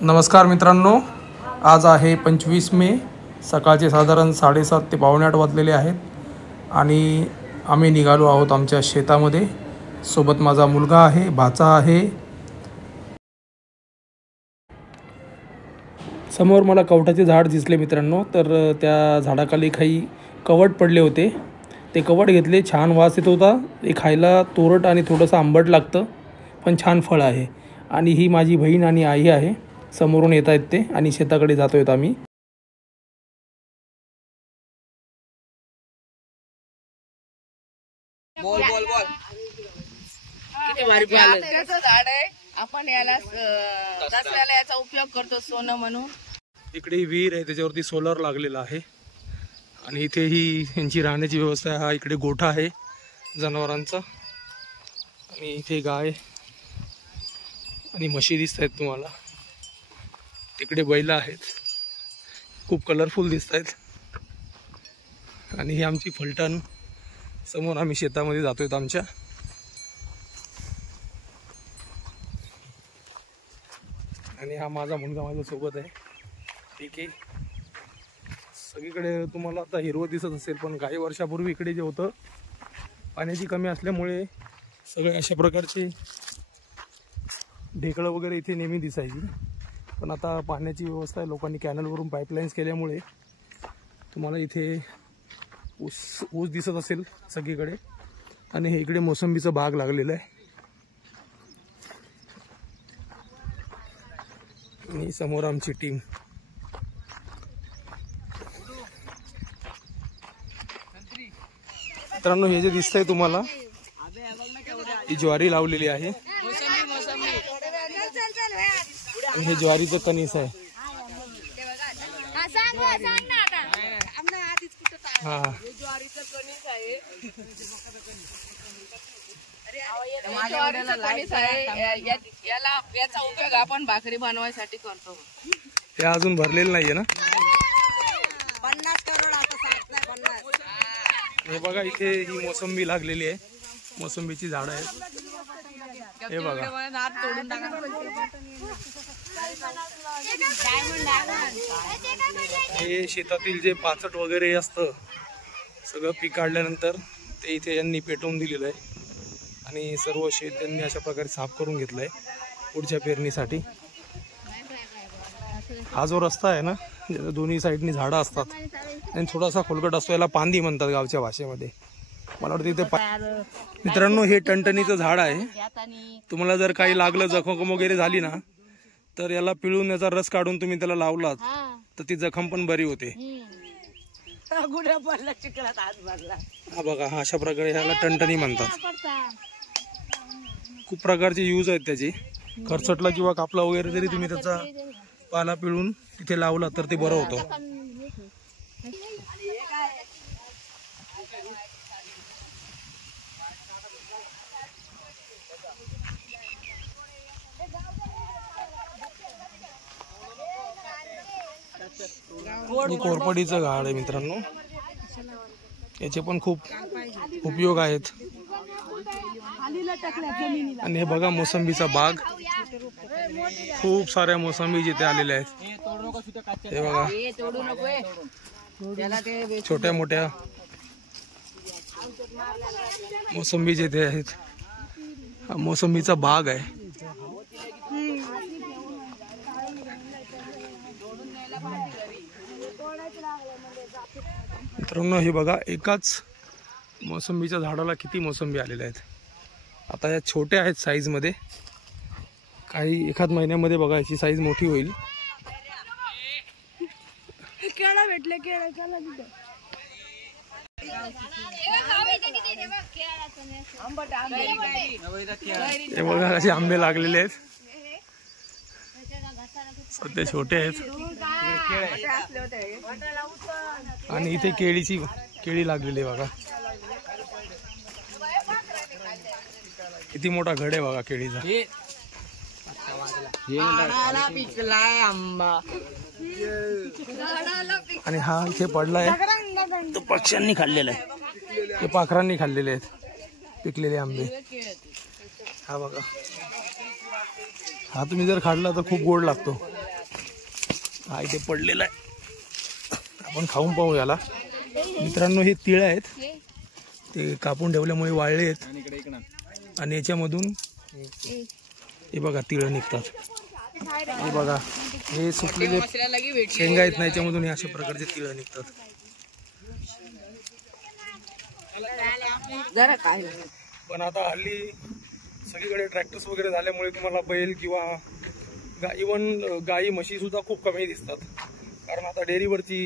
नमस्कार मित्रांनो, आज आहे 25 मे, सकाळचे साधारण 7:30 ते 7:45 वाजलेले आहेत आणि आम्ही निघालो आहोत आमच्या शेतामध्ये। सोबत माझा मुलगा आहे, भाचा आहे। समोर मला कवठाचे झाड दिसले मित्रांनो, तर त्या झाडाखाली काही कवट पडले होते। ते कवट घेतले, छान वास येत होता। ते खायला तुरट आणि थोडंसं आंबट लागतं, पण छान फळ आहे। आणि ही माझी बहीण आणि आई आहे, समोरून येत आहेत ते आणि शेताकडे जातोय आम्ही। बोल बोल बोल किती भारी त्याचं झाड आहे। आपण याला दसऱ्याला याचा उपयोग करतो सोनं म्हणून। इकडे विहीर आहे, त्याच्यावरती सोलर लागलेला आहे आणि इथे ही यांची राहण्याची व्यवस्था आहे। हा इकडे गोठा आहे जनावरांचा आणि इथे गाय आणि म्हशी दिसत आहेत तुम्हाला। तिकडे बैल आहेत, खूप कलरफुल दिसत आहेत। आणि ही आमची फलटण, समोर आम्ही शेतामध्ये जातोय आमच्या। आणि हा माझा मुलगा माझ्या सोबत आहे। ठीक आहे, सगळीकडे तुम्हाला आता हिरवं दिसत असेल, पण काही वर्षापूर्वी इकडे जे होतं पाण्याची कमी असल्यामुळे सगळे अशा प्रकारचे ढेकळं वगैरे इथे नेहमी दिसायची। पण आता पाण्याची व्यवस्था आहे, लोकांनी कॅनलवरून पाईपलाईन्स केल्यामुळे तुम्हाला इथे ऊस दिसत असेल सगळीकडे। आणि हे इकडे मोसंबीचा बाग लागलेला आहे आणि समोर आमची टीम। मित्रांनो, हे जे दिसतंय तुम्हाला, ही ज्वारी लावलेली आहे आणि हे ज्वारीचं कणीस आहे। हा, ज्वारीचं कणीस आहे। याचा उपयोग आपण भाकरी बनवायसाठी करतो। ते अजून भरलेलं नाहीये ना। 50 करोड आता 50। हे बघा, इथे ही मोसंबी लागलेली आहे, मोसंबीची झाडं आहेत। हे बघा, हे शेतातील जे पाचट वगैरे असतं सगळं पीक काढल्यानंतर ते इथे यांनी पेटवून दिलेलं आहे आणि सर्व शेत त्यांनी अशा प्रकारे साफ करून घेतलं आहे पुढच्या पेरणीसाठी। हा जो रस्ता आहे ना, ज्याला दोन्ही साईडनी झाडं असतात आणि थोडासा खोलगट असतो, याला पांदी म्हणतात गावच्या भाषेमध्ये। मला वाटतं इथे मित्रांनो, हे टणटणीचं झाड आहे। तुम्हाला जर काही लागलं, जखम वगैरे झाली ना, तर याला पिळून याचा रस काढून तुम्ही त्याला लावलात तर ती जखम पण बरी होते। हा बघा, हा अशा प्रकारे ह्याला टणटणी म्हणतात। खूप प्रकारचे यूज आहेत त्याचे। खरचटला किंवा कापला वगैरे तरी तुम्ही त्याचा पाला पिळून तिथे लावला तर ते बरं होतं। कोरपडीचं झाड आहे मित्रांनो, याचे पण खूप उपयोग आहेत। आणि हे बघा, मोसंबीचा बाग, खूप साऱ्या मोसंबी जिथे आलेल्या आहेत। हे बघा, छोट्या मोठ्या मोसंबी जिथे आहेत। हा मोसंबीचा बाग आहे। मित्रांनो, हे बघा, एकाच मोसंबीच्या झाडाला किती मोसंबी आलेल्या आहेत। आता या छोट्या आहेत साईज मध्ये, काही एखाद महिन्यामध्ये बघा याची साईज मोठी होईल। केळा भेटले, केळा हे बघा कसे आंबे लागलेले आहेत, सध्या छोटे आहेत। आणि इथे केळी लागलेली आहे बघा, किती मोठा घड आहे बघा केळीचा। आणि हा इथे पडलाय, तो पक्ष्यांनी खाल्लेला आहे, ते पाखरांनी खाल्लेले आहेत पिकलेले आंबे। हा बघा, हा तुम्ही जर खाल्ला तर खूप गोड लागतो। हा इथे पडलेला आहे, आपण खाऊन पाहू याला. मित्रांनो हे तिळ आहेत, ते कापून ठेवल्यामुळे वाळले आहेत आणि याच्यामधून हे बघा तिळ निघतात. हे बघा हे सुकलेले शेंगा आहेत ना, याच्यामधून हे अशा प्रकारचे तिळ निघतात. पण आता हल्ली सगळीकडे ट्रॅक्टर्स वगैरे झाल्यामुळे तुम्हाला बैल किंवा इवन गाई म्हशी सुद्धा खूप कमी दिसतात. कारण आता डेअरीवरची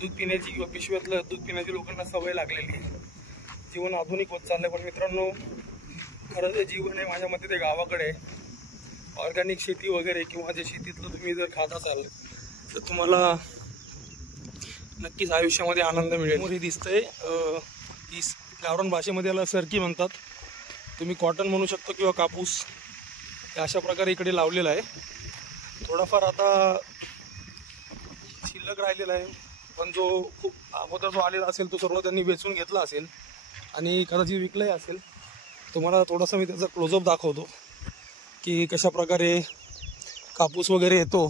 दूध पिण्याची किंवा पिशव्यातलं दूध पिण्याची लोकांना सवय लागलेली आहे. जीवन आधुनिक होत चाललंय. पण मित्रांनो खरं जे जीवन आहे माझ्या मते ते गावाकडे ऑर्गॅनिक शेती वगैरे किंवा जे शेतीतलं तुम्ही जर खात असाल तर तुम्हाला नक्कीच आयुष्यामध्ये आनंद मिळेल. हे दिसतंय ही गावरान भाषेमध्ये याला सरकी म्हणतात. तुम्ही कॉटन म्हणू शकतो किंवा कापूस, अशा प्रकारे इकडे लावलेला आहे. थोडाफार आता शिल्लक राहिलेला आहे, पण जो खूप अगोदर जो आलेला असेल तो सर्व त्यांनी वेचून घेतला असेल आणि कदाचित विकलंही असेल. तुम्हाला थोडासा मी त्याचा क्लोजअप दाखवतो की कशा प्रकारे कापूस वगैरे येतो.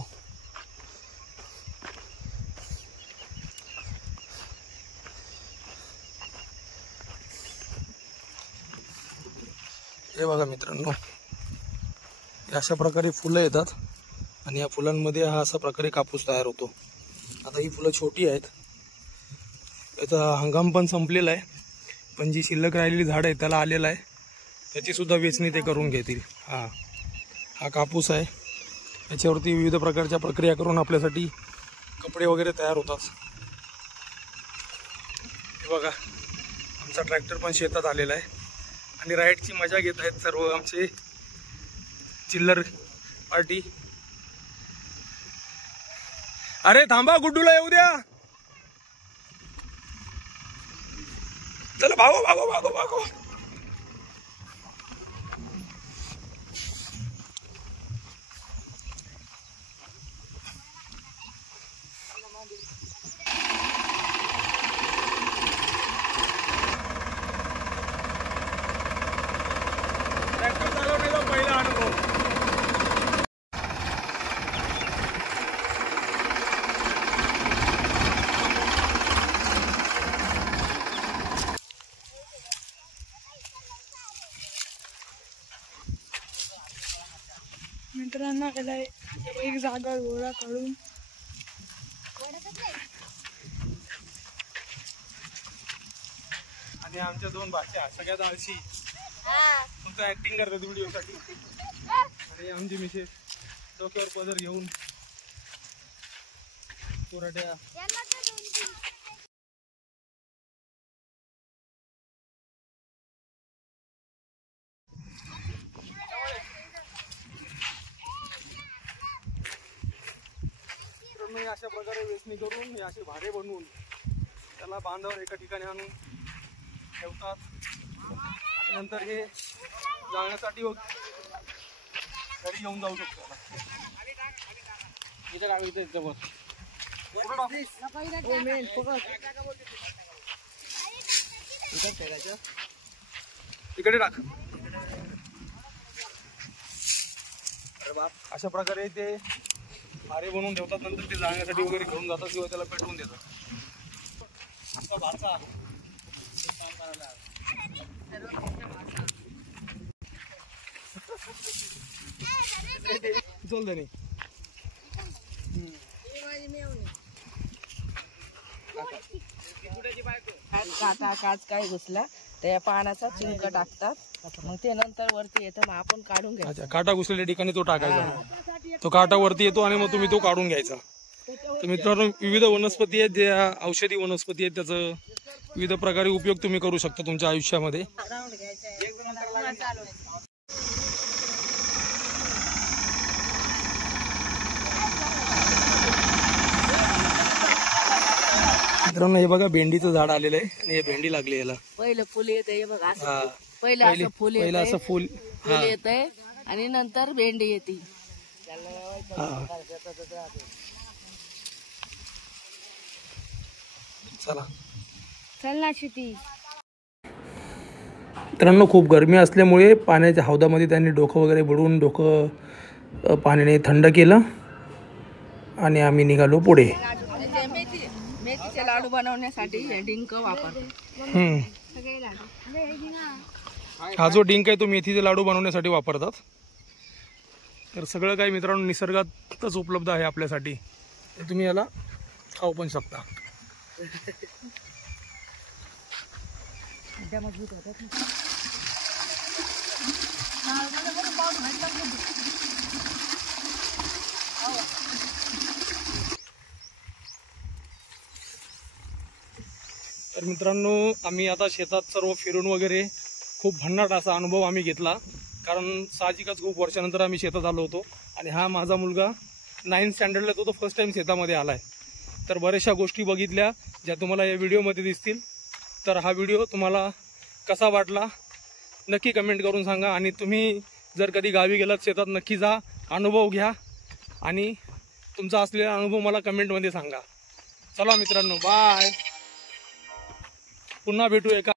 हे बघा मित्रांनो, अशा प्रकारे फुलं येतात आणि या फुलांमध्ये हा अशा प्रकारे कापूस तयार होतो. आता ही फुलं छोटी आहेत, याचा हंगाम पण संपलेला आहे, पण जी शिल्लक राहिलेली झाडं आहेत त्याला आलेला आहे, त्याची सुद्धा वेचणी ते करून घेतील. हा कापूस आहे, याच्यावरती विविध प्रकारच्या प्रक्रिया करून आपल्यासाठी कपडे वगैरे तयार होतात. हे बघा आमचा ट्रॅक्टर पण शेतात आलेला आहे आणि राईडची मजा घेत आहेत सर्व आमचे चिल्लर पार्टी. अरे थांबा, गुड्डूला येऊ द्या. चला भागो भागो भागो भागो. ट्रॅक्टर चालवण्याचा पहिला अनुभव. मित्रांनो त्याला एक जागा गोळा काढून आणि आमच्या दोन भाषा सगळ्यात आळशी फक्त ऍक्टिंग करतात व्हिडिओ साठी. आणि आमची मिसेस डोक्यावर पदर घेऊन कोरड्या. अशा प्रकारे वेचणी करून हे असे भारे बनवून त्याला बांधावर एका ठिकाणी आणून ठेवतात आणि नंतर हे जाळण्यासाठी घरी घेऊन जाऊ शकतो. इकडे टाक. अशा प्रकारे ते भारे बनवून ठेवतात, नंतर ते जाळण्यासाठी वगैरे घेऊन जातात किंवा त्याला पेटवून देतात. चल दे काच काय घुसला त्या पानाचा चिंक टाकतात, मग ते नंतर वरती येतं, मग आपण काढून घ्यायचं. अच्छा, काटा घुसलेल्या ठिकाणी तो टाकायचा, तो काटा वरती येतो आणि मग तुम्ही तो काढून घ्यायचा. तर मित्रांनो विविध वनस्पती आहेत, ज्या औषधी वनस्पती आहेत, त्याचं विविध प्रकारे उपयोग तुम्ही करू शकता तुमच्या आयुष्यामध्ये. मित्रांनो हे बघा भेंडीचं झाड आलेलं आहे आणि हे भेंडी लागली याला. पहिलं फुल येते बघा, पहिलं असं फुल येतंय आणि नंतर भेंडी येते. चला चल ना शेती. मित्रांनो खूप गरमी असल्यामुळे पाण्याच्या हौदामध्ये त्यांनी डोकं वगैरे बुडवून डोकं पाण्याने थंड केलं आणि आम्ही निघालो पुढे. त्याचे मेथीचे लाडू बनवण्यासाठी हे डिंक वापरतो. हा जो डिंक आहे तो मेथीचे लाडू बनवण्यासाठी वापरतात. तर सगळं काही मित्रांनो निसर्गातच उपलब्ध आहे आपल्यासाठी. तर तुम्ही याला खाऊ पण शकता. तर मित्रांनो आम्ही आता शेतात सर्व फिरून वगैरे खूप भन्नाट असा अनुभव आम्ही घेतला. कारण साहजिकच खूप वर्षानंतर आम्ही शेतात आलो होतो. आणि हा माझा मुलगा 9th स्टँडर्डला तो फर्स्ट टाइम शेतामध्ये आला आहे. तर बऱ्याचशा गोष्टी बघितल्या ज्या तुम्हाला या व्हिडिओमध्ये दिसतील. तर हा व्हिडिओ तुम्हाला कसा वाटला नक्की कमेंट करून सांगा. आणि तुम्ही जर कधी गावी गेलात शेतात नक्की जा, अनुभव घ्या आणि तुमचा असलेला अनुभव मला कमेंटमध्ये सांगा. चला मित्रांनो, बाय. पुन्हा भेटू एका